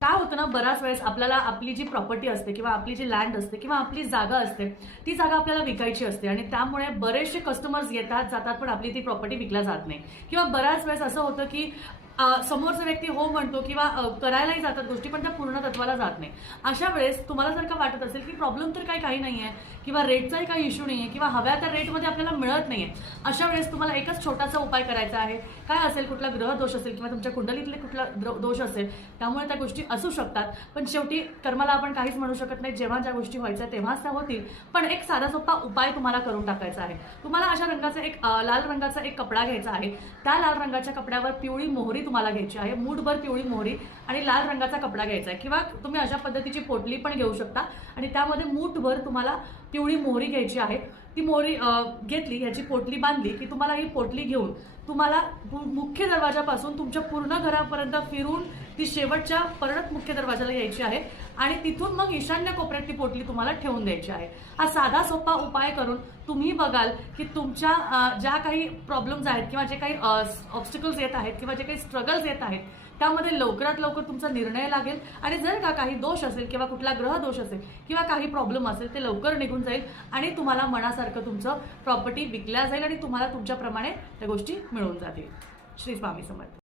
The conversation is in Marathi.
काय होतं ना, बऱ्याच वेळेस आपल्याला आपली जी प्रॉपर्टी असते किंवा आपली जी लँड असते किंवा आपली जागा असते, ती जागा आपल्याला विकायची असते आणि त्यामुळे बरेचसे कस्टमर्स येतात जातात, पण आपली ती प्रॉपर्टी विकल्या जात नाही. किंवा बऱ्याच वेळेस असं होतं की समोरचा व्यक्ती हो म्हणतो किंवा करायलाही जातात गोष्टी, पण त्या पूर्ण तत्वाला जात नाही. अशा वेळेस तुम्हाला जर का वाटत असेल की प्रॉब्लेम तर काही नाहीये किंवा रेटचाही काही इश्यू नाहीये किंवा हव्या त्या रेटमध्ये आपल्याला मिळत नाहीये, अशा वेळेस तुम्हाला एकच छोटासा उपाय करायचा आहे. काय असेल, कुठला ग्रह दोष असेल किंवा तुमच्या कुंडलीतले कुठला दोष असेल, त्यामुळे त्या गोष्टी असू शकतात. पण शेवटी कर्माला आपण काहीच म्हणू शकत नाही. जेव्हा ज्या गोष्टी व्हायच्या तेव्हाच त्या होतील. पण एक साधा सोपा उपाय तुम्हाला करून टाकायचा आहे. तुम्हाला अशा रंगाचा एक लाल रंगाचा एक कपडा घ्यायचा आहे. त्या लाल रंगाच्या कपड्यावर पिवळी मोहरी तुम्हाला घ्यायची आहे. मूठभर पिवळी मोहरी आणि लाल रंगाचा कपडा घ्यायचा आहे. किंवा तुम्ही अशा पद्धतीची पोटली पण घेऊ शकता आणि त्यामध्ये मूठभर तुम्हाला पिवळी मोहरी घ्यायची आहे. ती मोहरी घेतली, ह्याची पोटली बांधली की तुम्हाला ही पोटली घेऊन तुम्हाला मुख्य दरवाजापासून तुमच्या पूर्ण घरापर्यंत फिरून ती शेवटच्या परत मुख्य दरवाजाला यायची आहे आणि तिथून मग ईशान्य कोपऱ्यात ती पोटली तुम्हाला ठेवून द्यायची आहे. हा साधा सोपा उपाय करून तुम्ही बघाल की तुमच्या ज्या काही प्रॉब्लेम्स आहेत किंवा जे काही ऑब्स्टिकल्स येत आहेत किंवा जे काही स्ट्रगल्स येत आहेत, त्यामध्ये लवकरात लवकर तुमचा निर्णय लागेल आणि जर का काही दोष असेल किंवा कुठला ग्रह दोष असेल किंवा काही प्रॉब्लेम असेल, ते लवकर निघून जाईल आणि तुम्हाला मनासारखं तुमचं प्रॉपर्टी विकल्या जाईल आणि तुम्हाला तुमच्याप्रमाणे त्या गोष्टी मिळून जातील. श्री स्वामी समर्थ.